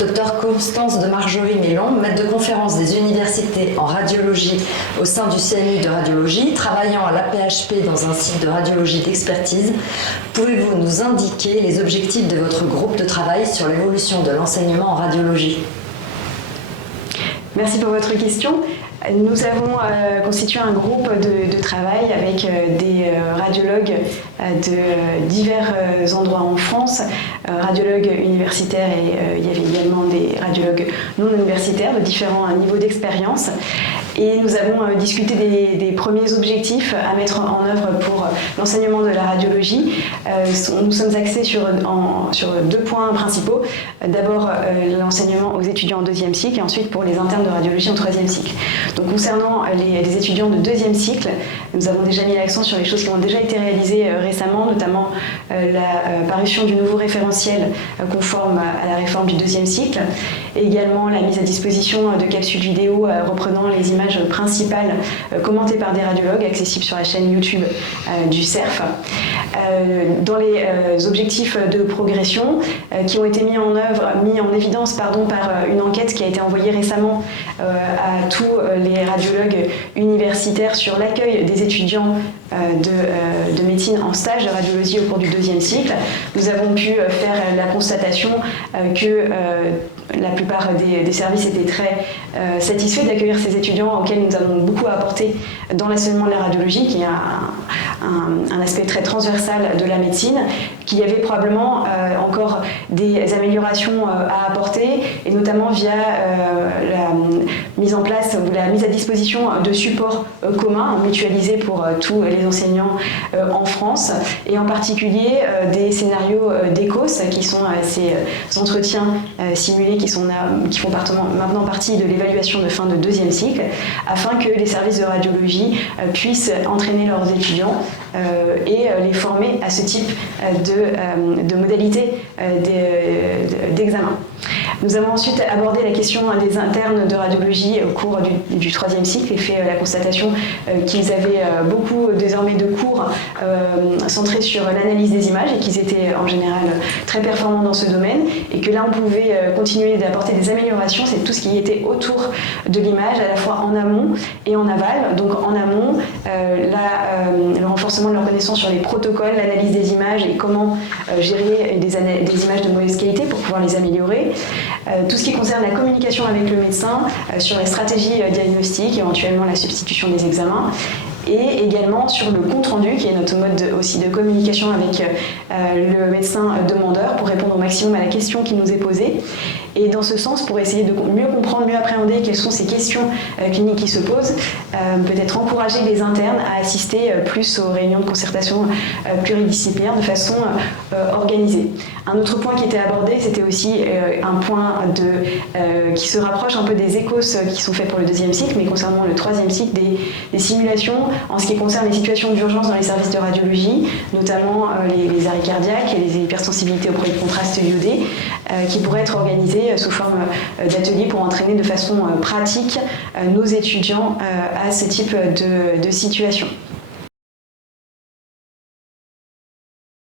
Dr Constance de Margerie-Mélon, maître de conférence des universités en radiologie au sein du CNU de radiologie, travaillant à l'AP-HP dans un site de radiologie d'expertise. Pouvez-vous nous indiquer les objectifs de votre groupe de travail sur l'évolution de l'enseignement en radiologie? Merci pour votre question. Nous avons constitué un groupe de travail avec des radiologues de divers endroits en France, radiologues universitaires et il y avait également des radiologues non universitaires de différents niveaux d'expérience. Et nous avons discuté des premiers objectifs à mettre en œuvre pour l'enseignement de la radiologie. Nous sommes axés sur deux points principaux. D'abord, l'enseignement aux étudiants en deuxième cycle et ensuite pour les internes de radiologie en troisième cycle. Donc concernant les étudiants de deuxième cycle, nous avons déjà mis l'accent sur les choses qui ont déjà été réalisées récemment, notamment la parution du nouveau référentiel conforme à la réforme du deuxième cycle, et également la mise à disposition de capsules vidéo reprenant les images principales commentées par des radiologues, accessibles sur la chaîne YouTube du CERF. Dans les objectifs de progression qui ont été mis en évidence par une enquête qui a été envoyée récemment à tous les radiologues universitaires sur l'accueil des étudiants de médecine en stage de radiologie au cours du deuxième cycle, nous avons pu faire la constatation que la plupart des services étaient très satisfaits d'accueillir ces étudiants auxquels nous avons beaucoup apporté dans l'enseignement de la radiologie, qui est un aspect très transversal de la médecine, qu'il y avait probablement encore des améliorations à apporter, et notamment via la mise en place ou la mise à disposition de supports communs mutualisés pour tous les enseignants en France, et en particulier des scénarios d'ECOS, qui sont ces entretiens simulés qui font maintenant partie de l'évaluation de fin de deuxième cycle, afin que les services de radiologie puissent entraîner leurs étudiants et les former à ce type de modalités d'examen. Nous avons ensuite abordé la question des internes de radiologie au cours du troisième cycle et fait la constatation qu'ils avaient beaucoup désormais de cours centrés sur l'analyse des images et qu'ils étaient en général très performants dans ce domaine, et que là on pouvait continuer d'apporter des améliorations. C'est tout ce qui était autour de l'image, à la fois en amont et en aval. Donc en amont, le renforcement de leur connaissance sur les protocoles, l'analyse des images et comment gérer des images de mauvaise qualité pour pouvoir les améliorer. Tout ce qui concerne la communication avec le médecin sur les stratégies diagnostiques, éventuellement la substitution des examens, et également sur le compte-rendu, qui est notre mode aussi de communication avec le médecin demandeur pour répondre au maximum à la question qui nous est posée. Et dans ce sens, pour essayer de mieux comprendre, mieux appréhender quelles sont ces questions cliniques qui se posent, peut-être encourager les internes à assister plus aux réunions de concertation pluridisciplinaires de façon organisée. Un autre point qui était abordé, c'était aussi un point qui se rapproche un peu des écos qui sont faits pour le deuxième cycle, mais concernant le troisième cycle, des simulations en ce qui concerne les situations d'urgence dans les services de radiologie, notamment les arrêts cardiaques et les hypersensibilités au produits de contraste iodé, qui pourraient être organisées sous forme d'ateliers pour entraîner de façon pratique nos étudiants à ce type de situation.